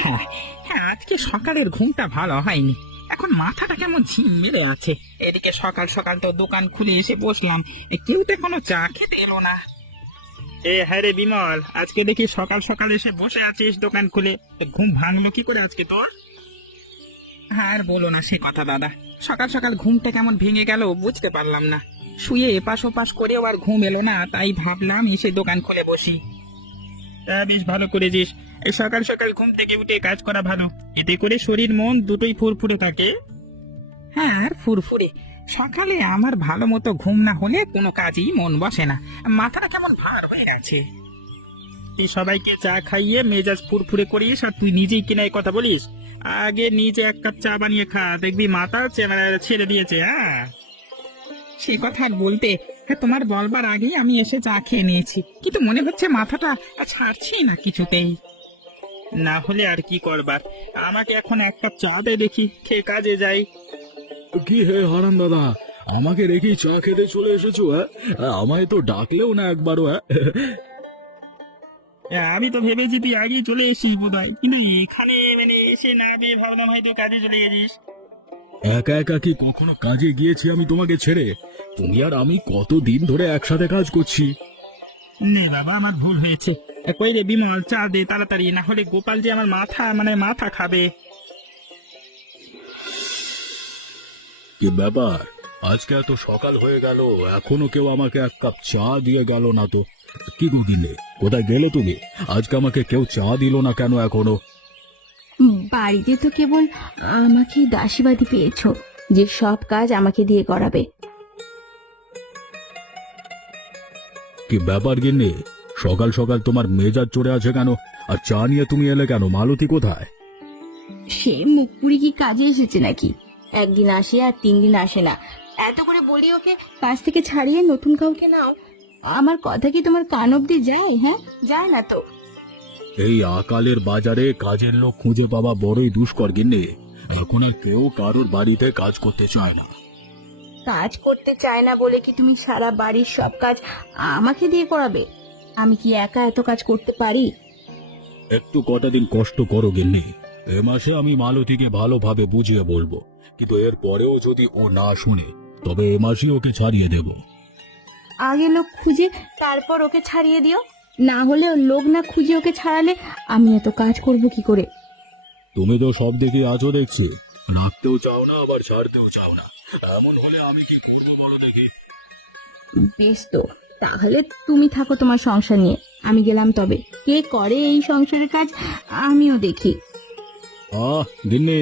হ্যাঁ হ্যাঁ, আজকে সকালের ঘুমটা ভালো হয়নি। এখন মাথাটা কেমন ঝিম মেরে আছে। এদিকে সকাল সকাল তো দোকান খুলে এসে বসলাম, কেউ তো কোনো চা খেতে এলো না। হ্যাঁ রে বিমল, আজকে দেখি সকাল সকাল এসে বসে আছিস দোকান খুলে। ঘুম ভাঙলো কি করে আজকে তোর? আর বলো না সে কথা দাদা, সকাল সকাল ঘুমটা কেমন ভেঙে গেল বুঝতে পারলাম না। শুয়ে এপাশ ওপাশ করেও আর ঘুম এলো না, তাই ভাবলাম এসে দোকান খুলে বসি। বেশ ভালো করেছিস। এই সকাল সকাল ঘুম থেকে উঠে কাজ করা ভালো, এতে করে শরীর মন দুটোই ফুরফুরে থাকে। হ্যাঁ, আর ফুরফুরে। সকালে আমার ভালো মতো ঘুম না হলে কোনো কাজই মন বসে না, মাথাটা কেমন ভার হয়ে গেছে। তুই সবাইকে চা খাইয়ে মেজাজ ফুরফুরে করিস আর তুই নিজেই কিনা এই কথা বলিস। আগে নিজে এক কাপ চা বানিয়ে খা, দেখবি মাথা ছেড়ে দিয়েছে। হ্যাঁ, সে কথা আর বলতে। হ্যাঁ, তোমার বলবার আগেই আমি এসে চা খেয়ে নিয়েছি, কিন্তু মনে হচ্ছে মাথাটা ছাড়ছি না কিছুতেই। না হলে আর কি করবার, আমাকে এখন এক কাপ চা দে দেখি, খেয়ে কাজে যাই। কি হে হারান দাদা, আমাকে রেখেই চা খেতে চলে এসেছো? হ্যাঁ, আমায় তো ডাকলেও না একবারও। হ্যাঁ, আমি তো ভেবেছি তুই আগেই চলে এসেছিস বোধ হয়, কিন্তু এখানে এসে না পেয়ে ভাবলাম হয়তো কাজে চলে গেছিস। একা একা কি কখনো কাজে গিয়েছি আমি তোমাকে ছেড়ে? তুমি আর আমি কতদিন ধরে একসাথে কাজ করছি। নে বাবা, আমার ভুল হয়েছে। কই রে বিমল, চা দে তাড়াতাড়ি, না হলে গোপাল যে আমার মাথা খাবে। কি ব্যাপার, আজকে এত সকাল হয়ে গেল এখনো কেউ আমাকে এক কাপ চা দিয়ে গেল না তো? কি গো দিলে, কোথায় গেলে তুমি? আজকে আমাকে কেউ চা দিল না কেন এখনো? বাড়িতে তো কেবল আমাকে দাসীবাদী পেয়েছো, যে সব কাজ আমাকে দিয়ে করাবে। কি ব্যাপার গিন্নি, সকাল সকাল তোমার মেজাজ চড়ে আছে কেন? আর চা নিয়ে তুমি এলে কেন? মালতী কোথায়? সে মুখপুরি কি কাজে এসেছে নাকি? একদিন আসে আর 3 দিন আসে না। এত করে বলি ওকে কাজ থেকে ছাড়িয়ে নতুন কাউকে নাও, আমার কথা কি তোমার কান অব্দি যায়? হ্যাঁ, যায় না তো। এই আকালের বাজারে কাজের লোক খুঁজে পাওয়া বড়ই দুষ্কর গিন্নি। এখন আর কেউ কারোর বাড়িতে কাজ করতে চায় না। কাজ করতে চায় না বলে কি তুমি সারা বাড়ির সব কাজ আমাকে দিয়ে করাবে? আমি কি একা এত কাজ করতে পারি? একটু কটা দিন কষ্ট করো গিন্নি, এ মাসে আমি মালতীকে ভালোভাবে বুঝিয়ে বলবো, কিন্তু এর পরেও যদি ও না শুনে তবে এ মাসে ওকে ছাড়িয়ে দেব। আগে লোক খুঁজে তারপর ওকে ছাড়িয়ে দিও, না হলে লোক না খুঁজে ওকে ছাড়ালে আমি এত কাজ করব কি করে? তুমি তো সব দিকে আছো দেখছি, রাখতেও চাও না আবার ছাড়তেও চাও না। এমন হলে আমি কি করবো বলো দেখি? বেশ তো, তাহলে তুমি থাকো তোমার সংসার নিয়ে, আমি গেলাম তবে। কে করে এই সংসারের কাজ আমিও দেখি। গিন্নি,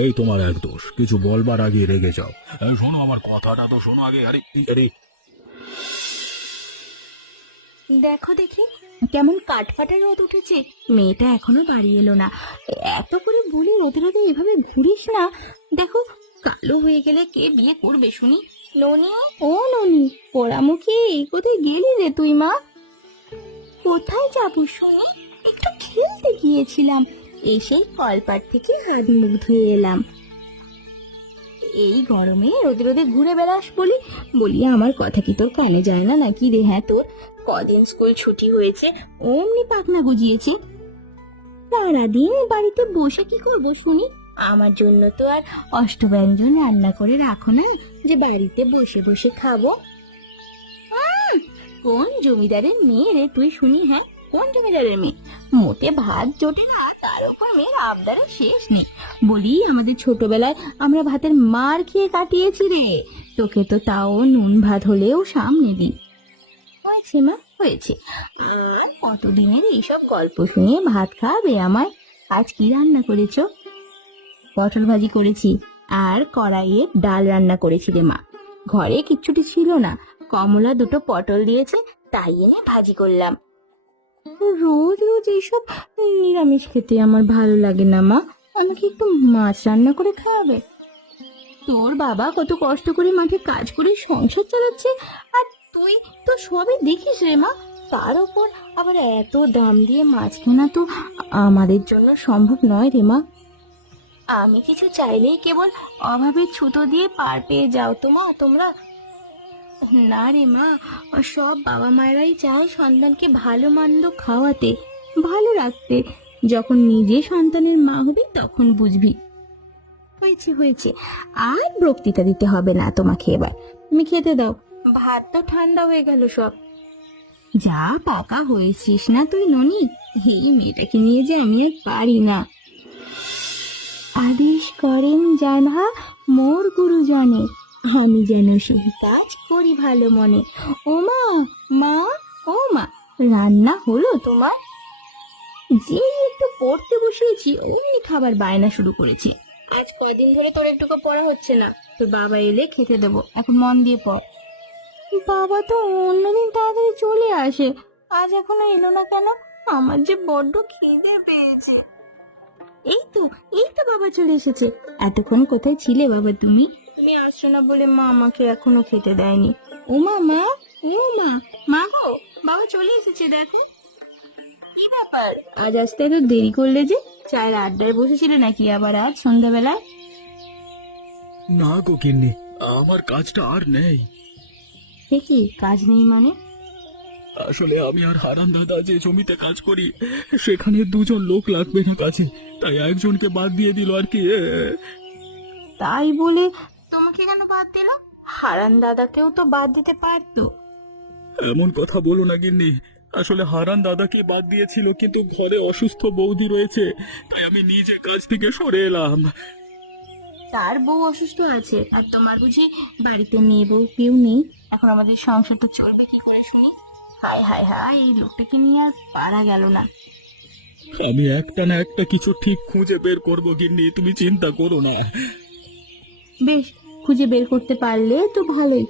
এই তোমার এক দোষ, কিছু বলবার আগে রেগে যাও। শোনো আমার কথাটা তো শোনো আগে। আরে আরে, দেখো দেখি কেমন কাঠফাটা রোদ উঠেছে, মেয়েটা এখনো বাড়ি এলো না। এত করে বলি রোদে রোদে এভাবে ঘুরিস না, দেখো কালো হয়ে গেলে কে বিয়ে করবে শুনি। ননি, ও ননি, পোড়ামুখী, কোথায় গেলি রে তুই মা? কোথায় যাবো শুনি, একটু খেলতে গিয়েছিলাম, এসেই কলপাট থেকে হাত মুখ ধুয়ে এলাম। এই গরমে রোদে রোদে ঘুরে বেড়াস বলি বলি আমার কথা কি তোর কানে যায় না নাকি রে? হ্যাঁ, তোর কদিন স্কুল ছুটি হয়েছে অমনি পাখনা গজিয়েছে। সারাদিন বাড়িতে বসে কি করবো শুনি? আমার জন্য তো আর অষ্টব্যঞ্জন রান্না করে রাখো না যে বাড়িতে বসে বসে খাবো। কোন জমিদারের মেয়ে রে তুই শুনি? হ্যাঁ, কোন জমিদারের মেয়ে? মোটে ভাত জোটে না, তার উপর মেয়ের আবদারের শেষ নেই। বলি আমাদের ছোটবেলায় আমরা ভাতের মার খেয়ে কাটিয়েছি রে, তোকে তো তাও নুন ভাত হলেও সামনে দিই। হয়েছে মা, হয়েছে। আর কতদিনের এইসব গল্প শুনে ভাত খাবে আমায়? আজ কি রান্না করেছো? পটল ভাজি করেছি, আর কড়াইয়ে ডাল রান্না করেছি রে মা। ঘরে কিচ্ছুটি ছিল না, কমলা 2টো পটল দিয়েছে, তাই এনে ভাজি করলাম। রোজ রোজ এইসব নিরামিষ খেতে আমার ভালো লাগে না মা, আমাকে একটু মাছ রান্না করে খাওয়াবে। তোর বাবা কত কষ্ট করে মাঠে কাজ করে সংসার চালাচ্ছে, আর তুই তো সবই দেখিস রে মা। তার উপর আবার এত দাম দিয়ে মাছ কেনা তো আমাদের জন্য সম্ভব নয় রে মা। আমি কিছু চাইলেই কেবল অভাবের ছুতো দিয়ে পার পেয়ে যাও তো মা তোমরা। না রে মা, সব বাবা মায়েরাই চায় সন্তানকে ভালো মন্দ খাওয়াতে, ভালো রাখতে, যখন নিজে সন্তানের মা হবি তখন বুঝবি। হয়েছে হয়েছে, আর বক্তৃতা দিতে হবে না তোমাকে, এবার তুমি খেতে দাও, ভাত তো ঠান্ডা হয়ে গেল সব। যা পাকা হয়েছিস না তুই ননি, এই মেয়েটাকে নিয়ে যে আমি আর পারি না। আদেশ করেন জানা মোর গুরুজনে, আমি যেন সেই কাজ করি ভালো মনে। ও মা, মা, ও মা, রান্না হলো তোমার? যে একটু পড়তে বসিয়েছি অমনি খাবার বায়না শুরু করেছি। আজ কদিন ধরে তোর একটুকু পড়া হচ্ছে না, তোর বাবা এলে খেতে দেবো, এখন মন দিয়ে পড়। বাবা তো অন্যদিন তাড়াতাড়ি চলে আসে, আজ এখনো এলো না কেন? আমার যে বড্ড খিদে পেয়েছে। এই তো বাবা চলে এসেছে। এতক্ষণ কোথায় ছিলে বাবা তুমি? তুমি আসছো না বলে মা আমাকে এখনো খেতে দেয়নি। ও মা, মা, ও মা, মা গো, বাবা চলে এসেছে দেখো। কি ব্যাপার, আজ আসতে এত দেরি করলে যে? চায়ের আড্ডায় বসেছিলে নাকি আবার আজ সন্ধ্যাবেলায়? না গো গিন্নি, আমার কাজটা আর নেই। কি কাজ নেই মানে? আসলে আমি আর হারান দাদা যে জমিতে কাজ করি, সেখানে দুজন লোক লাগবে না কাজে, তাই একজনকে বাদ দিয়ে দিল আর কি। তাই বলে তোমাকে কেন বাদ দিল? হারান দাদাকেও তো বাদ দিতে পারতো। এমন কথা বলো না গিন্নি, আসলে হারান দাদাকে বাদ দিয়েছিল, কিন্তু ঘরে অসুস্থ বৌদি রয়েছে, তাই আমি নিজে কাজ থেকে সরে এলাম। তার বউ অসুস্থ আছে আর তোমার বুঝি বাড়িতে মেয়ে বউ কেউ নেই? এখন আমাদের সংসারটা চলবে কি করে শুনি? হায় হায় হায়, এই লোকটাকে নিয়ে আর পারা গেল না। আমি একটা না একটা কিছু ঠিক খুঁজে বের করবো গিন্নি, তুমি চিন্তা করো না। বেশ, খুঁজে বের করতে পারলে তো ভালোই।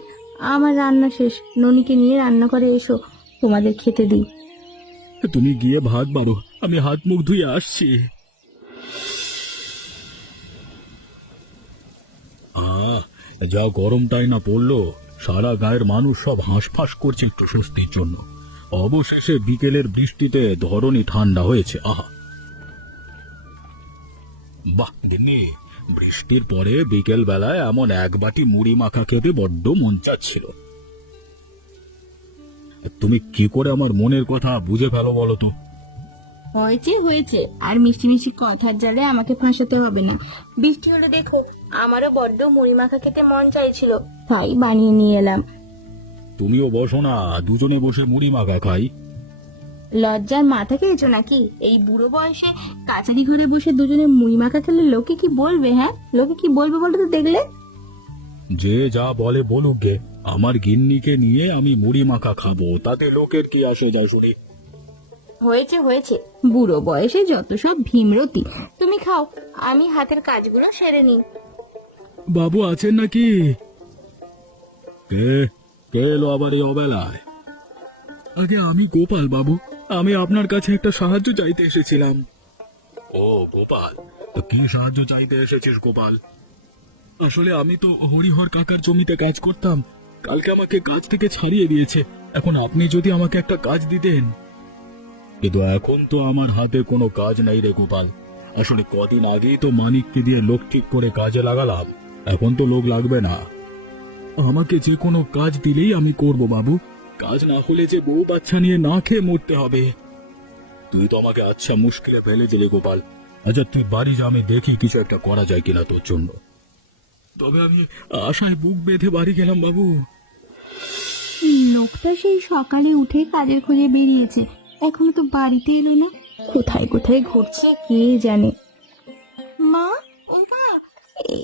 আমার রান্না শেষ, ননিকে নিয়ে রান্না করে এসো, তোমাদের খেতে দিই। তুমি গিয়ে ভাত বাড়ো, আমি হাত মুখ ধুয়ে আসছি। যা গরমটাই না পড়লো, সারা গায়ের মানুষ সব হাঁসফাঁস করছে একটু স্বস্তির জন্য। অবশেষে বিকেলের বৃষ্টিতে ধরনী ঠান্ডা হয়েছে। আহা, বাহ দিন্নি, বৃষ্টির পরে বিকেল বেলায় এমন এক বাটি মুড়ি মাখা খেতে বড্ড মন চাচ্ছিল। তুমি কি করে আমার মনের কথা বুঝে ফেলো বলো তো? হয়েছে হয়েছে, আর মিষ্টি মিষ্টি কথার জালে আমাকে ফাঁসাতে হবে না। বৃষ্টি হলে দেখো, আমারও বড্ড মুড়ি মাখা খেতে মন চাইছিল, তাই বানিয়ে নিয়ে এলাম। তুমিও বসো না, দুজনে বসে মুড়ি মাখা খাই। লজ্জার মাথা খেয়েছো নাকি? এই বুড়ো বয়সে কাছারি ঘরে বসে দুজনে মুড়ি মাখা খেলে লোকে কি বলবে? হ্যাঁ, লোকে কি বলবে বলো তো দেখলে? যে যা বলে বলুক গে, আমার গিন্নিকে নিয়ে আমি মুড়ি মাখা খাবো, তাতে লোকের কি আসে যায় শুনি। হয়েছে হয়েছে, বুড়ো বয়সে যত সব ভীমরতি। তুমি খাও, আমি হাতের কাজগুলো সেরে নিই। বাবু আছেন নাকি? কে কে এলো আবার এই অবেলায়? আগে আমি গোপাল বাবু, আমি আপনার কাছে একটা সাহায্য চাইতে এসেছিলাম। ও গোপাল, তো কি সাহায্য চাইতে এসেছিস গোপাল? আসলে আমি তো হরিহর কাকার জমিতে কাজ করতাম, কালকে আমাকে কাজ থেকে ছাড়িয়ে দিয়েছে। এখন আপনি যদি আমাকে একটা কাজ দিতেন। কিন্তু এখন তো আমার হাতে কোনো কাজ নাই রে গোপাল। আসলে কদিন আগেই তো মানিককে দিয়ে লোক ঠিক করে কাজে লাগালাম, এখন তো লোক লাগবে না। আমাকে যে কোনো কাজ দিলেই আমি করব বাবু, কাজ না হলে যে বউ বাচ্চা নিয়ে না খেয়ে মরতে হবে। তুই তো আমাকে আচ্ছা মুশকিলে ফেলে দিলে গোপাল। আচ্ছা তুই বাড়ি যা, আমি দেখি কিছু একটা করা যায় কিনা তোর জন্য। তবে আমি আশায় বুক বেঁধে বাড়ি গেলাম বাবু। লোকটা সেই সকালে উঠে কাজের খোঁজে বেরিয়েছে, এখনো তো বাড়িতে এলো না। কোথায় কোথায় ঘুরছে কে জানে। মা, ও মা,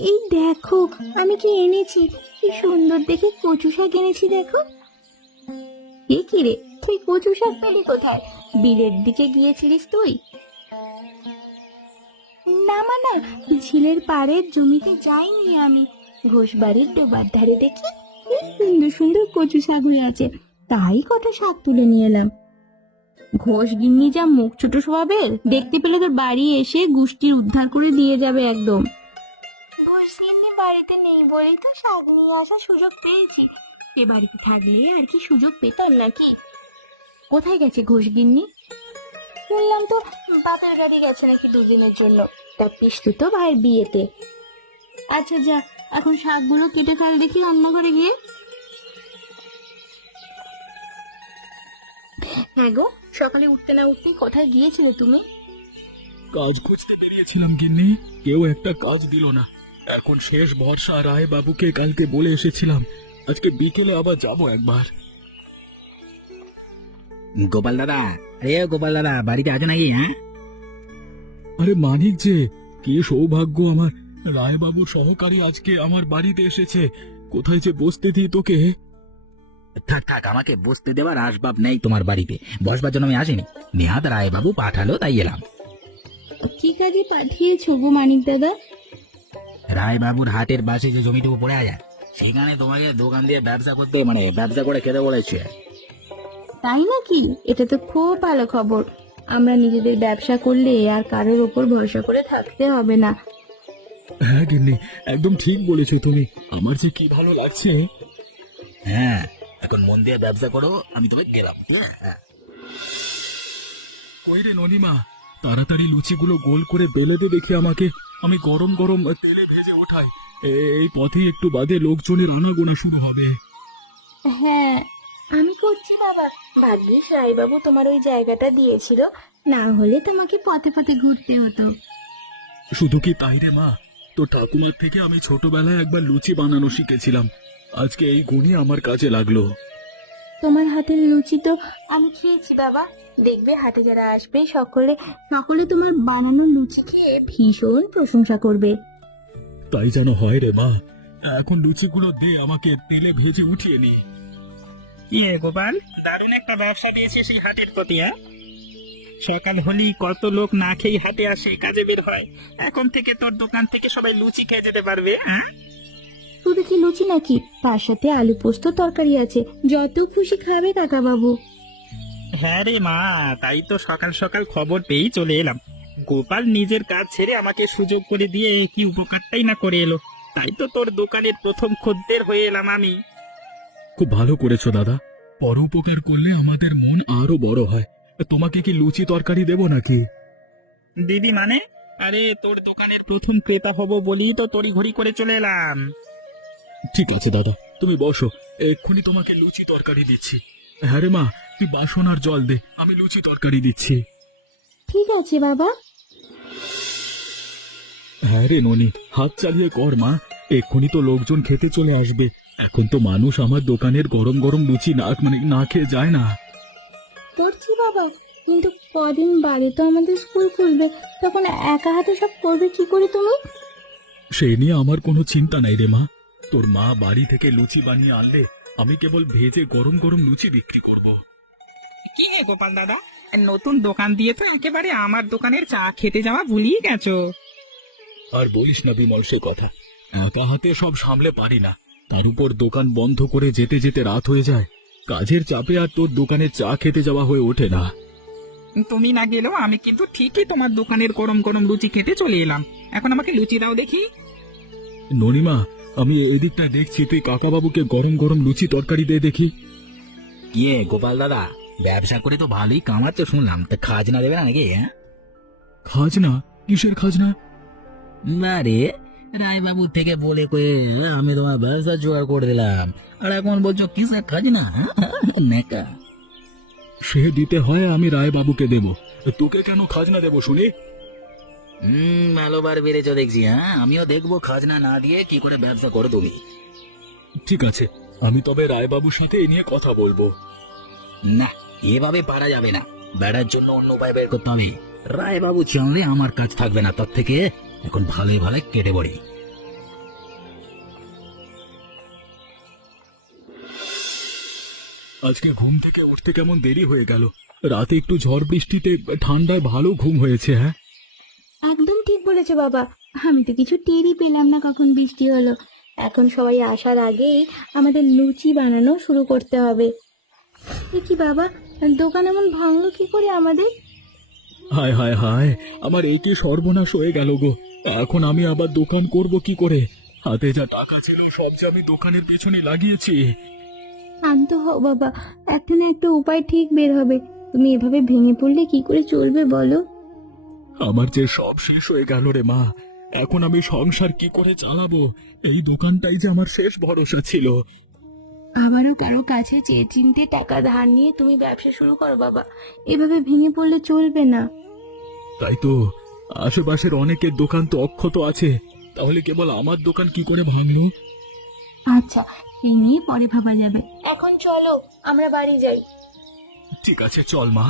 এই দেখো আমি কি এনেছি, কি সুন্দর দেখে কচু শাক এনেছি দেখো। এ কি রে, তুই কচু শাক পেলি কোথায়? বিলের দিকে গিয়েছিলিস তুই? না মা না, ঝিলের পাড়ের জমিতে যাইনি আমি, ঘোষবাড়ির ডোবার ধারে দেখি কি সুন্দর সুন্দর কচু শাক হয়ে আছে, তাই কটা শাক তুলে নিয়ে এলাম। ঘোষ গিন্নি যা মুখ ছোট স্বভাবের, দেখতে পেলে তোর বাড়ি এসে গুষ্টির উদ্ধার করে দিয়ে যাবে একদম। ঘোষ গিন্নি বাড়িতে নেই বলেই তো শাক নিয়ে আসার সুযোগ পেয়েছি, এ বাড়িতে থাকলে আর কি সুযোগ পেতাম নাকি? কোথায় গেছে ঘোষ গিন্নি? শুনলাম তো বাপের বাড়ি গেছে নাকি দুদিনের জন্য, তার পিস্তু তো ভাইয়ের বিয়েতে। আচ্ছা যা, এখন শাকগুলো কেটে ফেল দেখি রান্নাঘরে গিয়ে। হ্যাঁ গো, সকালে উঠতে না উঠতে কোথায় গিয়েছিলে তুমি? কাজ খুঁজতে বেরিয়েছিলাম গিন্নি, কেউ একটা কাজ দিল না। এখন শেষ ভরসা রায় বাবুকে কালকে বলে এসেছিলাম, আজকে বিকেলে আবার যাব একবার। গোপাল দাদা, গোপাল দাদা বাড়িতে আছে নাকি? হ্যাঁ, আরে মানিক যে, কি সৌভাগ্য আমার, রায় বাবুর সহকারী আজকে আমার বাড়িতে এসেছে। কোথায় যে বসতে দিই তোকে। থাক থাক, আমাকে বসতে দেওয়ার আসবাব নেই তোমার বাড়িতে, বসবার জন্য আমি আসিনি। নেহাত রায় বাবু পাঠালো তাই এলাম। কি কাজে পাঠিয়েছো গো মানিক দাদা? রায় বাবুর হাটের বাসে যে জমিটুকু পড়ে আছে, সেখানে তোমাকে দোকান দিয়ে ব্যবসা করতে, মানে ব্যবসা করে খেতে বলেছে। তাই নাকি? এটা তো খুব ভালো খবর। আমরা নিজেদের ব্যবসা করলে আর কারোর ওপর ভরসা করে থাকতে হবে না। হ্যাঁ গিন্নি, একদম ঠিক বলেছো তুমি, আমার যে কি ভালো লাগছে। হ্যাঁ, এখন মন দিয়ে ব্যবসা করো, আমি তুমি গেলাম। হ্যাঁ, কই রে ননিমা, তাড়াতাড়ি লুচিগুলো গোল করে বেলে দে দেখি আমাকে, আমি গরম গরম তেলে ভেজে ওঠাই। এই পথে একটু বাদে লোকজনের আনাগোনা শুরু হবে। হ্যাঁ, আমি করছি বাবা। ভাগ্যিস রায়বাবু তোমার ওই জায়গাটা দিয়েছিল, না হলে তোমাকে পথে পথে ঘুরতে হতো। শুধু কি তাই রে মা, তো ঠাকুমার থেকে আমি ছোটবেলায় একবার লুচি বানানো শিখেছিলাম, আজকে এই গুণই আমার কাজে লাগলো। তোমার হাতের লুচি তো আমি খেয়েছি বাবা। দেখবে হাটে যারা আসবে সকলে সকলে তোমার বানানো লুচি খেয়ে ভীষণ প্রশংসা করবে। তাই যেন হয় রে মা, এখন লুচিগুলো দে আমাকে, তেলে ভেজে উঠিয়ে নি। গোপাল, দারুণ একটা ব্যবসা দিয়েছিস এই হাটের প্রতি। হ্যাঁ, সকাল হলেই কত লোক না খেয়ে হাটে আসে, কাজে বের হয়। এখন থেকে তোর দোকান থেকে সবাই লুচি খেয়ে যেতে পারবে। হ্যাঁ, শুধু কি লুচি নাকি, তার সাথে আলু পোস্ত তরকারি আছে, যত খুশি খাবে কাকা বাবু। হ্যাঁ রে মা, তাই তো সকাল সকাল খবর পেয়েই চলে এলাম। গোপাল নিজের কাজ ছেড়ে আমাকে সুযোগ করে দিয়ে কি উপকারটাই না করে এলো। তাই তো তোর দোকানের প্রথম খদ্দের হয়ে এলাম আমি। খুব ভালো করেছো দাদা, পরোপকার করলে আমাদের মন আরো বড় হয়। তোমাকে কি লুচি তরকারি দেবো নাকি? দিদি মানে? আরে, তোর দোকানের প্রথম ক্রেতা হব বলি তো তড়িঘড়ি করে চলে এলাম। ঠিক আছে দাদা, তুমি বসো, এক্ষুনি তোমাকে লুচি তরকারি দিচ্ছি। হ্যাঁ রে মা, তুই বাসন আর জল দে, আমি লুচি তরকারি দিচ্ছি। ঠিক আছে বাবা। হ্যাঁ রে ননি, হাত চালিয়ে কর মা, এক্ষুনি তো লোকজন খেতে চলে আসবে। এখন তো মানুষ আমার দোকানের গরম গরম লুচি না খেয়ে যায় না। করছি বাবা, কিন্তু কদিন বাড়ি তো আমাদের স্কুল খুলবে, তখন একা হাতে সব করবে কি করে তুমি? সে নিয়ে আমার কোনো চিন্তা নাই রে মা, তোর মা বাড়ি থেকে লুচি বানিয়ে আনলে আমি কেবল ভেজে গরম গরম লুচি বিক্রি করব। কি হে গোপাল দাদা, নতুন দোকান দিয়ে তো একেবারে আমার দোকানের চা খেতে যাওয়া ভুলিয়ে গেছো। আর বলিস না বিমল সে কথা, একা হাতে সব সামলে পারি না, তার উপর দোকান বন্ধ করে যেতে যেতে রাত হয়ে যায়, কাজের চাপে আর তোর দোকানে চা খেতে যাওয়া হয়ে ওঠে না। তুমি না গেলেও আমি কিন্তু ঠিকই তোমার দোকানের গরম গরম লুচি খেতে চলে এলাম। এখন আমাকে লুচি দাও দেখি। ননিমা, আমি এদিকটা দেখছি, তুই কাকাবাবুকে গরম গরম লুচি তরকারি দে দেখি। কি গোপাল দাদা, ব্যবসা করে তো ভালোই কামাচ্ছ শুনলাম, তা খাজনা দেবে না নাকি? হ্যাঁ, খাজনা? কিসের খাজনা? না রে, রায়বাবুর থেকে বলে কয়ে আমি তোমার ব্যবসা জোগাড় করে দিলাম, আর এখন বলছো কিসের খাজনা? নেকা। সে দিতে হয়, আমি রায় বাবুকে দেব, তোকে কেন খাজনা দেব শুনি? ভালোবার বেড়েছ দেখছি। হ্যাঁ, আমিও দেখবো খাজনা না দিয়ে কি করে ব্যবসা করো তুমি। ঠিক আছে, আমি তবে রায়বাবুর সাথে এ নিয়ে কথা বলবো। না, এভাবে পারা যাবে না, বেড়ার জন্য অন্য উপায় বের করতে হবে। রায়বাবু জানলে আমার কাজ থাকবে না, তার থেকে এখন ভালোই ভালো কেটে পড়ি। আজকে ঘুম থেকে উঠতে কেমন দেরি হয়ে গেল, রাতে একটু ঝড় বৃষ্টিতে ঠান্ডায় ভালো ঘুম হয়েছে। হ্যাঁ, একদম ঠিক বলেছো বাবা, আমি তো কিছু টেরই পেলাম না কখন বৃষ্টি হলো। এখন সবাই আসার আগেই আমাদের লুচি বানানো শুরু করতে হবে। এ কি বাবা, দোকান এমন ভাঙলো কি করে আমাদের? হায় হায় হায়, আমার এই কি সর্বনাশ হয়ে গেল গো, এখন আমি আবার দোকান করব কি করে? হাতে যা টাকা ছিল সব যে আমি দোকানের পিছনে লাগিয়েছি। শান্ত হও বাবা, একটা না একটা উপায় ঠিক বের হবে। তুমি এভাবে ভেঙে পড়লে কি করে চলবে বলো? আমার যে সব শেষ হয়ে গেল রে মা, এখন আমি সংসার কি করে চালাবো? এই দোকানটাই যে আমার শেষ ভরসা ছিল। আবারও কারো কাছে চেয়ে চিনতে টাকা ধার নিয়ে তুমি ব্যবসা শুরু করো বাবা, এভাবে ভেঙে পড়লে চলবে না। তাই তো, আশেপাশের অনেকের দোকান তো অক্ষত আছে, তাহলে কেবল আমার দোকান কি করে ভাঙলো? আচ্ছা, এই নিয়ে পরে ভাবা যাবে। এখন চলো আমরা বাড়ি যাই। ঠিক আছে, চল মা।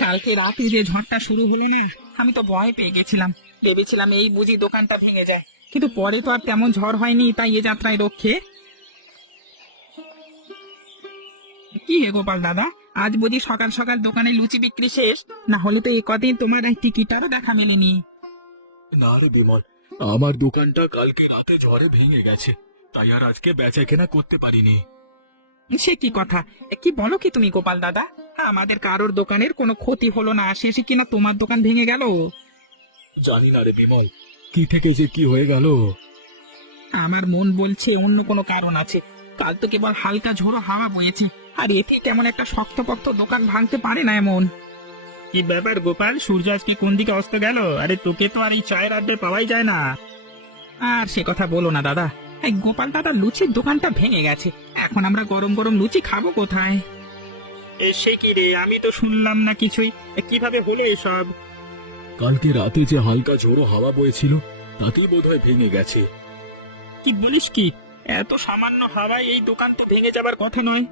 কালকে রাতে যে ঝড়টা শুরু হলো না, আমি তো ভয় পেয়ে গেছিলাম। ভেবেছিলাম এই বুঝি দোকানটা ভেঙে যায়, কিন্তু পরে তো আর তেমন ঝড় হয়নি, তাই এ যাত্রায় রক্ষে। কি হে গোপাল দাদা, আজ বুঝি সকাল সকাল দোকানে লুচি বিক্রি শেষ? না হলে তো এই কদিন তোমার এক টিকিটারও দেখা মেলেনি। না রে বিমল, আমার দোকানটা কালকে রাতে ঝড়ে ভেঙে গেছে, তাই আর আজকে বেচা কেনা করতে পারিনি। সে কি কথা, কি বলো কি তুমি গোপাল দাদা? আমাদের কারোর দোকানের কোনো ক্ষতি হলো না, শেষে কিনা তোমার দোকান ভেঙে গেল। জানি না রে বিমল, কি থেকে যে কি হয়ে গেল। আমার মন বলছে অন্য কোনো কারণ আছে। কাল তো কেবল হালকা ঝোড়ো হাওয়া বয়েছে, আর এতে তেমন একটা শক্তপোক্ত দোকান ভাঙতে পারে না এমন। কি ব্যাপার গোপাল, সূর্য আজকে কোন দিকে অস্ত গেল? আরে তোকে তো আর এই চায়ের আড্ডে পাওয়াই যায় না। আর সে কথা বলো না দাদা, এই গোপাল দাদা লুচির দোকানটা ভেঙে গেছে। এখন আমরা গরম গরম লুচি খাবো কোথায়? সে কি রে, আমি তো শুনলাম না কিছুই। কিভাবে হলো এসব? কালকে রাতে যে হালকা ঝোড়ো হাওয়া বয়েছিল, তাতেই বোধহয় ভেঙে গেছে। কি বলিস কি? এত সামান্য হাওয়ায় এই দোকান তো ভেঙে যাবার কথা নয়।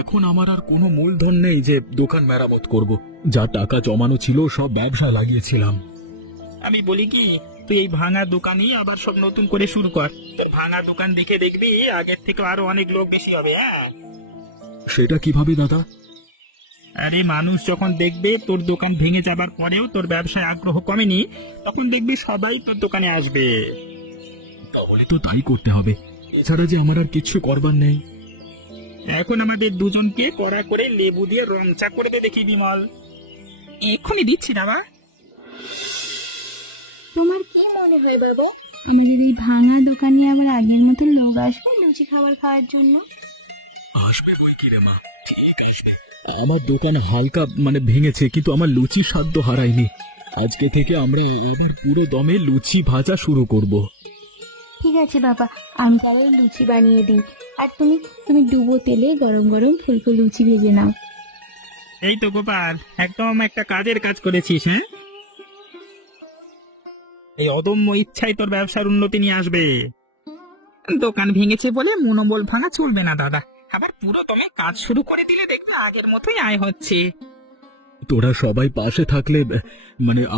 এখন আমার আর কোনো মূলধন নেই যে দোকান মেরামত করব। যা টাকা জমানো ছিল সব ব্যবসা লাগিয়েছিলাম। আমি বলি কি, তুই এই ভাঙা দোকানই আবার সব নতুন করে শুরু কর। তোর ভাঙা দোকান দেখে দেখবি আগের থেকে আরো অনেক লোক বেশি হবে। হ্যাঁ, সেটা কিভাবে দাদা? আরে মানুষ যখন দেখবে তোর দোকান ভেঙে যাবার পরেও তোর ব্যবসায় আগ্রহ কমেনি, তখন দেখবি সবাই তোর দোকানে আসবে। তাহলে তো তাই করতে হবে, এছাড়া যে আমার আর কিছু করবার নেই। এখন আমাদের দুজনকে কড়া করে লেবু দিয়ে রং চা করে দে দেখি বিমল। এক্ষুনি দিচ্ছি বাবা। তোমার কি মনে হয় বাবা, আমাদের এই ভাঙা দোকানে আবার আগের মতো লোক আসবে লুচি খাওয়ার জন্য? আসবে বই কি রে মা, ঠিক আসবে। আমার দোকান হালকা ভেঙেছে, কিন্তু আমার লুচি স্বাদ হারায়নি। আজকে থেকে আমরা এবার পুরো দমে লুচি ভাজা শুরু করব। ঠিক আছে বাবা, আমি তাহলে লুচি বানিয়ে দিই, আর তুমি তুমি ডুবো তেলে গরম গরম ফুলকো লুচি ভেজে নাও। এই তো গোপাল, একদম একটা কাজের কাজ করেছিস। হ্যাঁ, এই অদম্য ইচ্ছাই তোর ব্যবসার উন্নতি নিয়ে আসবে। দোকান ভেঙেছে বলে মনোবল ভাঙা চলবে না দাদা। আবার পুরো দমে কাজ শুরু করে দিলে দেখবে আগের মতোই আয় হচ্ছে। তোরা সবাই পাশে থাকলে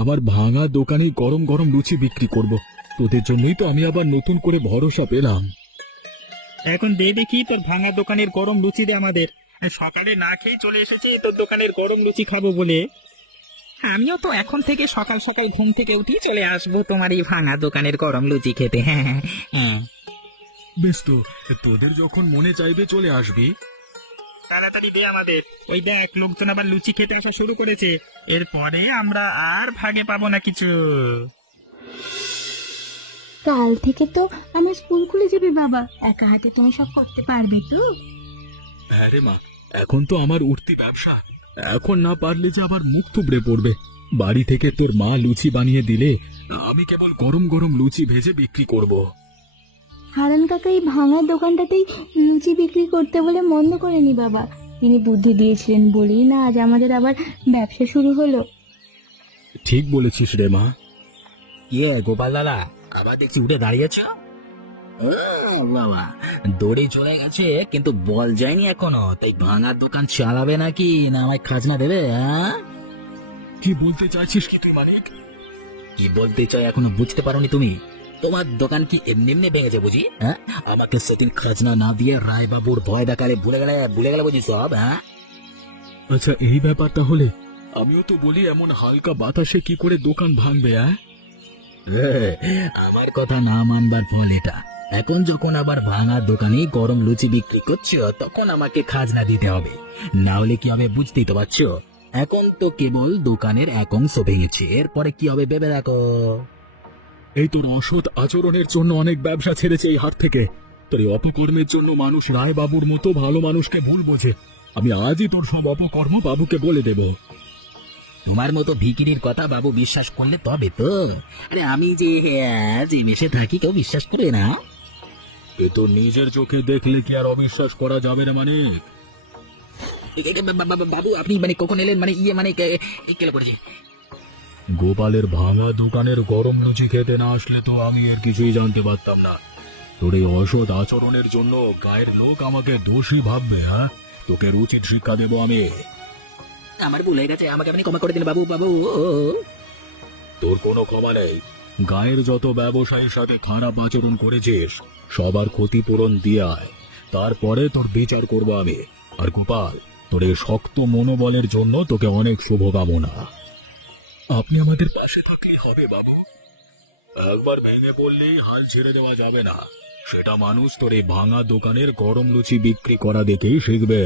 আমার ভাঙা দোকানে গরম গরম লুচি বিক্রি করব। তোদের জন্যই তো আমি আবার নতুন করে ভরসা পেলাম। এখন দে দেখি তোর ভাঙা দোকানের গরম লুচি দে আমাদের। সকালে না খেয়ে চলে এসেছি তোর দোকানের গরম লুচি খাবো বলে। আমিও তো এখন থেকে সকাল সকাল ঘুম থেকে উঠি চলে আসবো তোমার এই ভাঙা দোকানের গরম লুচি খেতে। হ্যাঁ হ্যাঁ, বেশ, তো তোদের যখন মনে চাইবে চলে আসবি। তাড়াতাড়ি দে আমাদের। ওই দেখ, লোকজন আবার লুচি খেতে আসা শুরু করেছে। এরপরে আমরা আর ভাগে পাবো না কিছু। কাল থেকে তো আমার স্কুল খুলে যাবে বাবা, একা হাতে তুমি সব করতে পারবে তো? হ্যাঁ রে মা, এখন তো আমার উঠতি ব্যবসা, এখন না পারলে যে আবার মুখ থুবড়ে পড়বে। বাড়ি থেকে তোর মা লুচি বানিয়ে দিলে আমি কেবল গরম গরম লুচি ভেজে বিক্রি করব। হারান কাকা এই ভাঙা দোকানটাতেই লুচি বিক্রি করতে বলে বন্ধ করেনি বাবা, তিনি বুদ্ধি দিয়েছিলেন বলেই না আজ আমাদের আবার ব্যবসা শুরু হলো। ঠিক বলেছিস রে মা। ইয়ে গোপাল দাদা, আবার দেখছি উঠে দাঁড়িয়েছ। বাবা, দড়ি চলে গেছে কিন্তু বল যায়নি এখনো, তাই ভাঙা দোকান চালাবে নাকি না আমায় খাজনা দেবে? কি বলতে চাইছিস কি তুই মানিক? কি বলতে চাই এখনো বুঝতে পারোনি তুমি? তোমার দোকান কি এমনি এমনি ভেঙেছে বুঝি? হ্যাঁ, আমাকে সেদিন খাজনা না দিয়ে রায়বাবুর ভয় দেখালে ভুলে গেলে বুঝি সব? হ্যাঁ, আচ্ছা এই ব্যাপারটা হলে আমিও তো বলি, এমন হালকা বাতাসে কি করে দোকান ভাঙবে? আমার কথা না মানবার ফল এটা। এখন যখন আবার ভাঙা দোকানে গরম লুচি বিক্রি করছো, তখন আমাকে খাজনা দিতে হবে, না হলে কি হবে বুঝতেই তো পারছো। এখন তো কেবল দোকানের এক অংশ ভেঙেছে, এরপরে কি হবে ভেবে দেখো। এই তোর অসৎ আচরণের জন্য অনেক ব্যবসা ছেড়েছে এই হাট থেকে। তোর এই অপকর্মের জন্য মানুষ রায়বাবুর মতো ভালো মানুষকে ভুল বোঝে। আমি আজই তোর সব অপকর্ম বাবুকে বলে দেব। তোমার মতো ভিকিরির কথা বাবু বিশ্বাস করলে তবে তো। আরে আমি যে মেশে থাকি কেউ বিশ্বাস করে না। এ তো নিজের চোখে দেখলে কি আর অবিশ্বাস করা যাবে না মানিক? বাবু আপনি মানে কখন এলেন মানে মানে কেলে পড়েছে। গোপালের ভাঙা দোকানের গরম লুচি খেতে না আসলে তো আমি এর কিছুই জানতে পারতাম না। তোর এই অসৎ আচরণের জন্য গায়ের লোক আমাকে দোষী ভাববে। হ্যাঁ, তোকে উচিত শিক্ষা দেবো আমি। আমার ভুল হয়ে গেছে, আমাকে আপনি ক্ষমা করে দিন বাবু। বাবু তোর কোনো ক্ষমা নেই। গায়ের যত ব্যবসায়ীর সাথে খারাপ আচরণ করেছিস সবার ক্ষতিপূরণ দিয়ে আয়, তারপরে তোর বিচার করব আমি। আর গোপাল, তোর এই শক্ত মনোবলের জন্য তোকে অনেক শুভকামনা। আপনি আমাদের পাশে থাকলে হবে বাবু। একবার ভেঙে পড়লেই হাল ছেড়ে দেওয়া যাবে না। সেটা মানুষ তোর এই ভাঙা দোকানের গরম লুচি বিক্রি করা দেখেই শিখবে।